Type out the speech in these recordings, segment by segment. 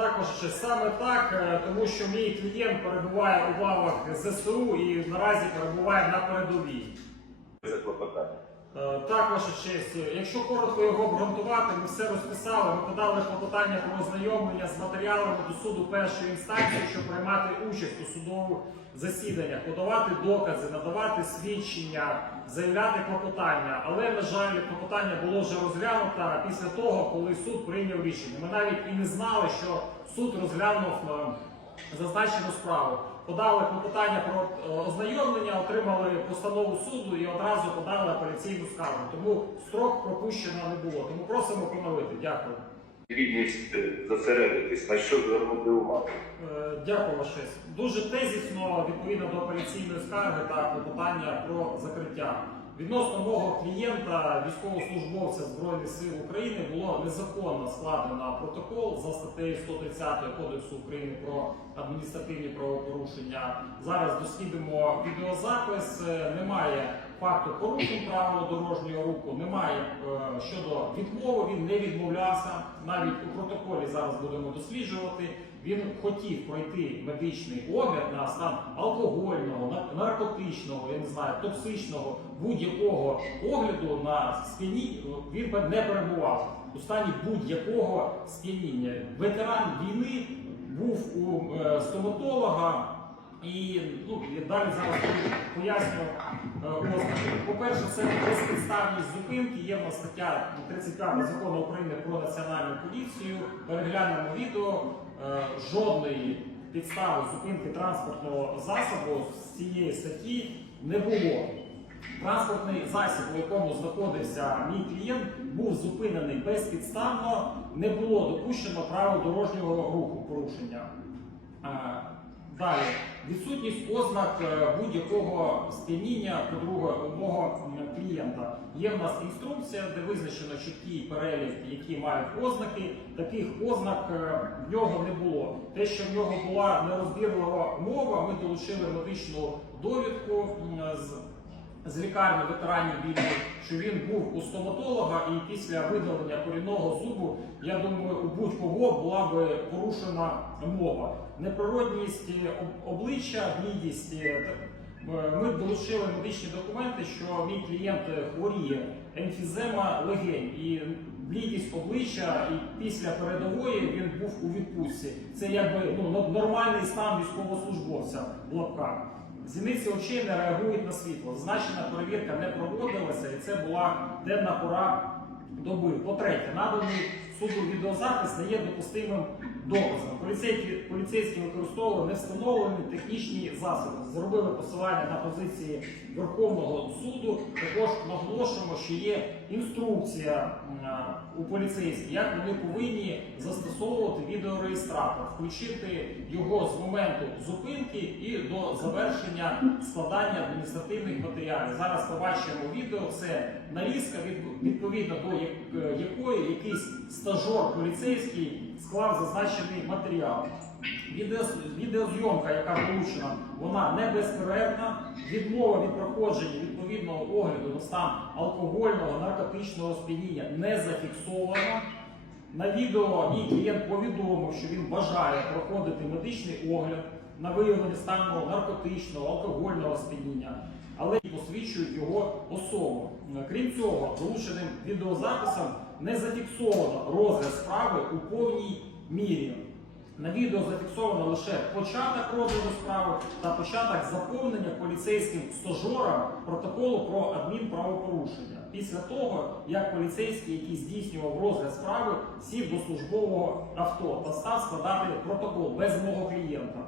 також саме так, е, тому що мій клієнт перебуває у лавах ЗСУ і наразі перебуває на передовій. Це клопотання. Так, ваша честь. Якщо коротко його обґрунтувати, ми все розписали. Ми подали клопотання про ознайомлення з матеріалами до суду першої інстанції, щоб приймати участь у судових засіданнях, подавати докази, надавати свідчення, заявляти клопотання. Але на жаль, клопотання було вже розглянуто після того, коли суд прийняв рішення. Ми навіть і не знали, що суд розглянув е, зазначену справу. Подали клопотання про е, ознайомлення, отримали постанову суду і одразу подали апеляційну скаргу. Тому строк пропущено не було. Тому просимо поновити. Дякую. Відність е, зосередитись, на що звернути увагу. Е, Дякую, Ваша. Дуже тезісно відповідно до апеляційної скарги та клопотання про закриття. Відносно мого клієнта, військовослужбовця Збройних сил України, було незаконно складено протокол за статтею 130 Кодексу України про адміністративні правопорушення. Зараз дослідимо відеозапис. Е, Немає факту порушень правил дорожнього руху, немає е, щодо відмови. Він не відмовлявся. Навіть у протоколі зараз будемо досліджувати. Він хотів пройти медичний огляд на стан алкогольного, наркотичного, я не знаю, токсичного будь-якого огляду на сп'яні він би не перебував у стані будь-якого сп'яніння. Ветеран війни був у е, стоматолога. І ну, і далі зараз поясню е, ознаки. По-перше, це безпідставність зупинки. Є в нас стаття 35 закону України про національну поліцію. Переглянемо відео. Е, Жодної підстави зупинки транспортного засобу з цієї статті не було. Транспортний засіб, у якому знаходився мій клієнт, був зупинений безпідставно, не було допущено правил дорожнього руху порушення. Далі, відсутність ознак е, будь-якого сп'яніння, мого клієнта. Є в нас інструкція, де визначено чіткий перелік, які мають ознаки. Таких ознак е, в нього не було. Те, що в нього була нерозбірлива мова, ми долучили медичну довідку з з лікарні ветеранів війни, що він був у стоматолога, і після видалення корінного зубу, я думаю, у будь-кого була би порушена мова. Неприродність е, обличчя, блідість. е, е, Ми долучили медичні документи, що мій клієнт хворіє емфізема легень і блідість обличчя, і після передової він був у відпустці. Це якби ну нормальний стан військовослужбовця в лапках. Зіниці очей не реагують на світло. Зазначена перевірка не проводилася, і це була денна пора доби. По-третє, наданий суду відеозапис не є допустимим доказом. Поліцейські, поліцейські використовували не встановлені технічні засоби. Зробили посилання на позиції Верховного суду. Також наголошуємо, що є інструкція у поліцейських, як вони повинні застосовувати відеореєстратор, включити його з моменту зупинки і до завершення складання адміністративних матеріалів. Зараз побачимо відео. Це нарізка, відповідно до е, якої якийсь стажор поліцейський склав зазначений матеріал. Відеозйомка, яка вручена, вона не безперервна. Відмова від проходження відповідного огляду на стан алкогольного наркотичного сп'яніння не зафіксована. На відео мій клієнт повідомив, що він бажає проходити медичний огляд на виявлення стану наркотичного, алкогольного сп'яніння, але посвідчують його особу. Крім цього, долученим відеозаписом не зафіксовано розгляд справи у повній мірі. На відео зафіксовано лише початок розгляду справи та початок заповнення поліцейським стажором протоколу про адмінправопорушення. Після того, як поліцейський, який здійснював розгляд справи, сів до службового авто та став складати протокол без мого клієнта.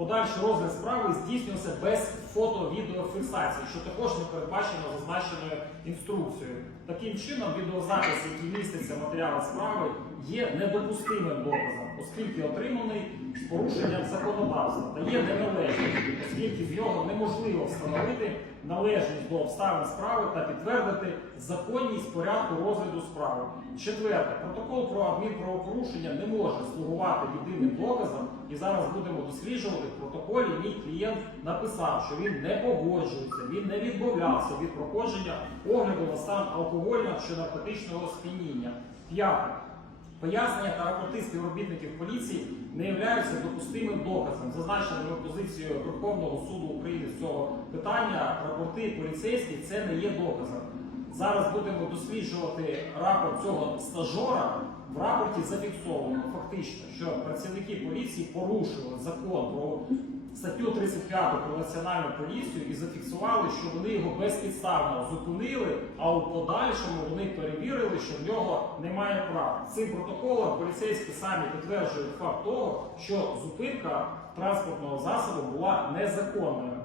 Подальший розгляд справи здійснювався без фото-відеофіксації, що також не передбачено зазначеною інструкцією. Таким чином, відеозапис, який міститься в справи, є недопустимим доказом, оскільки отриманий з порушенням законодавства та є неналежним, оскільки з нього неможливо встановити належність до обставин справи та підтвердити законність порядку розгляду справи. Четверте, протокол про адмінправопорушення не може слугувати єдиним доказом, і зараз будемо досліджувати в протоколі. Мій клієнт написав, що він не погоджується, він не відмовлявся від проходження огляду на стан алкогольного чи наркотичного сп'яніння. П'яте. Пояснення та рапорти співробітників поліції не являються допустимим доказом, зазначеними позицією Верховного суду України з цього питання. Рапорти поліцейських це не є доказом. Зараз будемо досліджувати рапорт цього стажора. В рапорті зафіксовано фактично, що працівники поліції порушили закон про статтю 35 про національну поліцію і зафіксували, що вони його безпідставно зупинили, а у подальшому вони перевірили, що в нього немає прав. Цим протоколом поліцейські самі підтверджують факт того, що зупинка транспортного засобу була незаконною.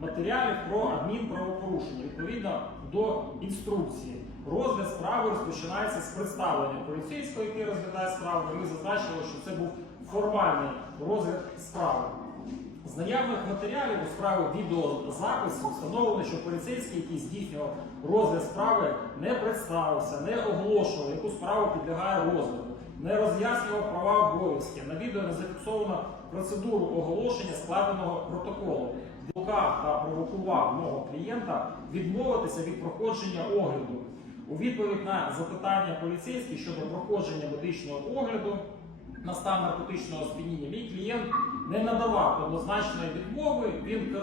Матеріалів про адмінправопорушення відповідно до інструкції. Розгляд справи розпочинається з представлення поліцейського, який розглядає справу. Ми зазначили, що це був формальний розгляд справи. З наявних матеріалів у справи відеозапису встановлено, що поліцейський, який здійснював розгляд справи, не представився, не оголошував, яку справу підлягає розгляду, не роз'яснював права обов'язки. На відео не зафіксовано процедуру оголошення складеного протоколу. Блокав та провокував мого клієнта відмовитися від проходження огляду. У відповідь на запитання поліцейських щодо проходження медичного огляду на стан наркотичного сп'яніння, мій клієнт не надавав однозначної відмови. Він,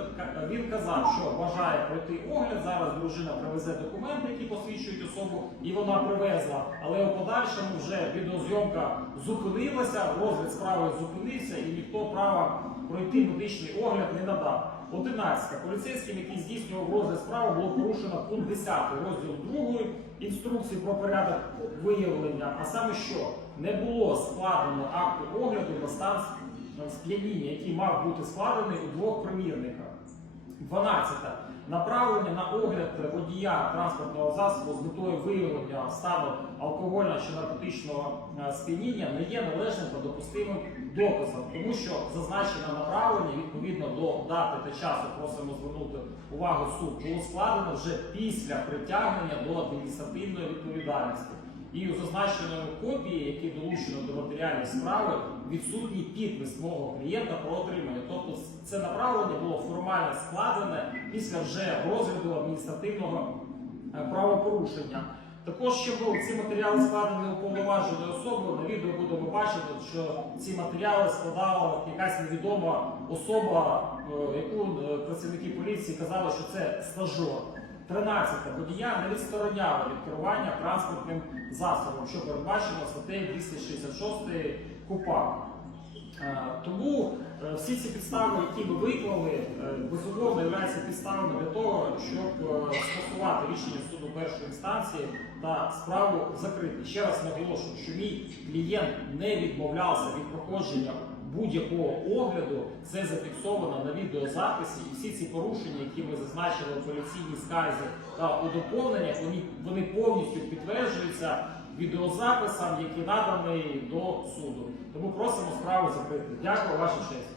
він казав, що бажає пройти огляд. Зараз дружина привезе документи, які посвідчують особу, і вона привезла. Але у подальшому вже відеозйомка зупинилася, розгляд справи зупинився, і ніхто права пройти медичний огляд не надав. 11. Поліцейським, який здійснював розгляд справи, було порушено пункт 10 розділ 2 інструкції про порядок виявлення, а саме що не було складено акту огляду на стан сп'яніння, який мав бути складений у двох примірниках. 12. Направлення на огляд водія транспортного засобу з метою виявлення стану алкогольного чи наркотичного е, сп'яніння не є належним та допустимим доказом, тому що зазначене направлення відповідно до дати та часу просимо звернути увагу суд було складено вже після притягнення до адміністративної відповідальності. І у зазначеної копії, які долучено до матеріалів справи, відсутній підпис мого клієнта про отримання. Тобто це направлення було формально складене після вже розгляду адміністративного е, правопорушення. Також ще був ці матеріали складені уповноваженою особою. На відео будемо бачити, що ці матеріали складала якась невідома особа, е, яку е, працівники поліції казали, що це стажор. 13. Водія не відстороняли від керування транспортним засобом, що передбачено статтею 266 КУПАП. Е, Тому е, всі ці підстави, які ми виклали, е, безумовно являються підставами для того, щоб скасувати рішення суду першої інстанції та справу закрити. Ще раз наголошую, що мій клієнт не відмовлявся від проходження будь-якого огляду. Це зафіксовано на відеозаписі, і всі ці порушення, які ми зазначили у поліційній скарзі та у доповненнях, вони, вони повністю підтверджуються відеозаписом, який наданий до суду. Тому просимо справу закрити. Дякую, ваша честь.